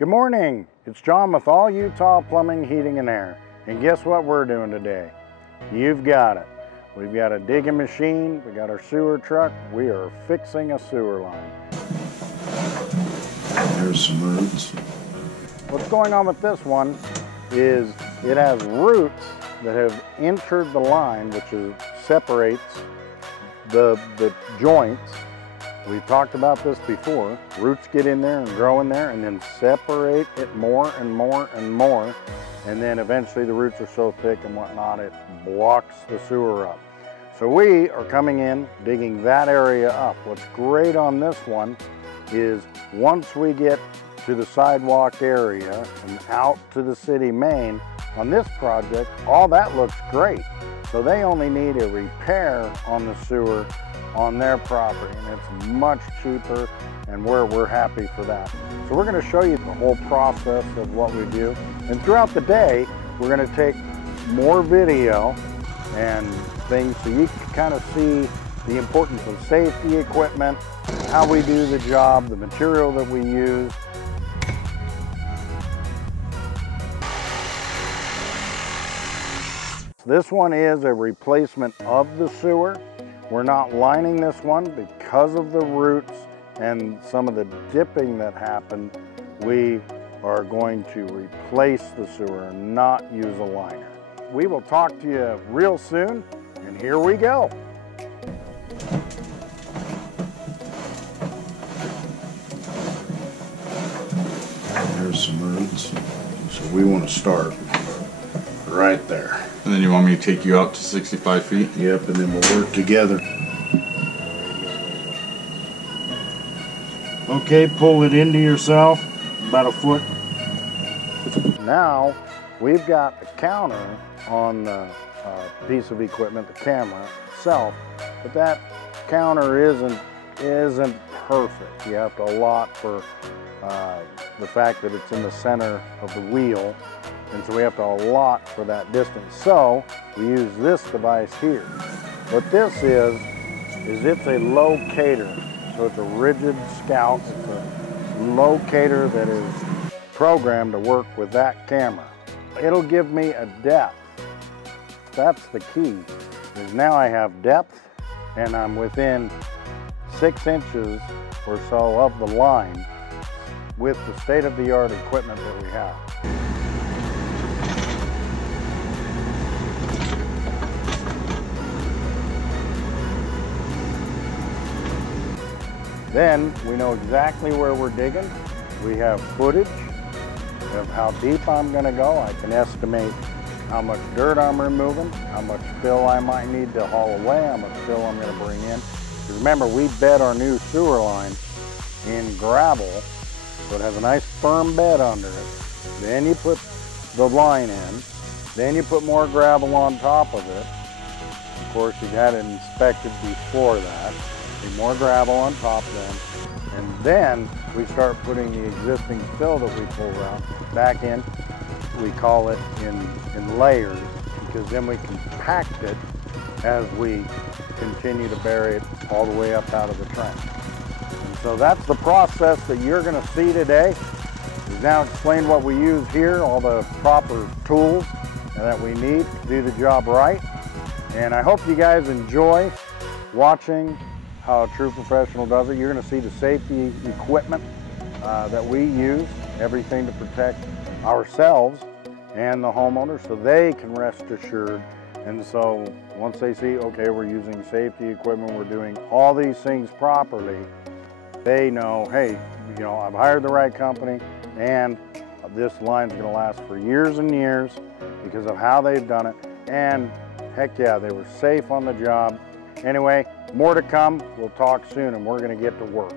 Good morning, it's John with All Utah Plumbing, Heating and Air. And guess what we're doing today? You've got it. We've got a digging machine, we got our sewer truck, we are fixing a sewer line. There's some roots. What's going on with this one is it has roots that have entered the line, which separates the joints. We've talked about this before. Roots get in there and grow in there and then separate it more and more and more. And then eventually the roots are so thick and whatnot, it blocks the sewer up. So we are coming in, digging that area up. What's great on this one is once we get to the sidewalk area and out to the city main, on this project, all that looks great. So they only need a repair on the sewer on their property, and it's much cheaper, and we're happy for that. So we're going to show you the whole process of what we do, and throughout the day we're going to take more video and things so you can kind of see the importance of safety equipment, how we do the job, the material that we use. This one is a replacement of the sewer. We're not lining this one because of the roots and some of the dipping that happened. We are going to replace the sewer and not use a liner. We will talk to you real soon, and here we go. There's some roots. So we want to start right there. And then you want me to take you out to 65 feet? Yep, and then we'll work together. Okay, pull it into yourself, about a foot. Now, we've got a counter on the piece of equipment, the camera itself, but that counter isn't perfect. You have to allot for the fact that it's in the center of the wheel, and so we have to allot for that distance. So we use this device here. What this is it's a locator. So it's a rigid scout. It's a locator that is programmed to work with that camera. It'll give me a depth. That's the key, is now I have depth and I'm within 6 inches or so of the line with the state-of-the-art equipment that we have. Then we know exactly where we're digging. We have footage of how deep I'm going to go. I can estimate how much dirt I'm removing, how much fill I might need to haul away, how much fill I'm going to bring in. Because remember, we bed our new sewer line in gravel, so it has a nice firm bed under it. Then you put the line in, then you put more gravel on top of it. Of course, you had it inspected before that. More gravel on top then, and then we start putting the existing fill that we pulled out back in. We call it in layers, because then we compact it as we continue to bury it all the way up out of the trench. And so that's the process that you're going to see today. We've now explained what we use here, all the proper tools that we need to do the job right. And I hope you guys enjoy watching how a true professional does it. You're going to see the safety equipment that we use, everything to protect ourselves and the homeowner so they can rest assured. And so once they see, okay, we're using safety equipment, we're doing all these things properly, they know, hey, you know, I've hired the right company and this line's going to last for years and years because of how they've done it. And heck yeah, they were safe on the job. Anyway, more to come. We'll talk soon, and we're going to get to work.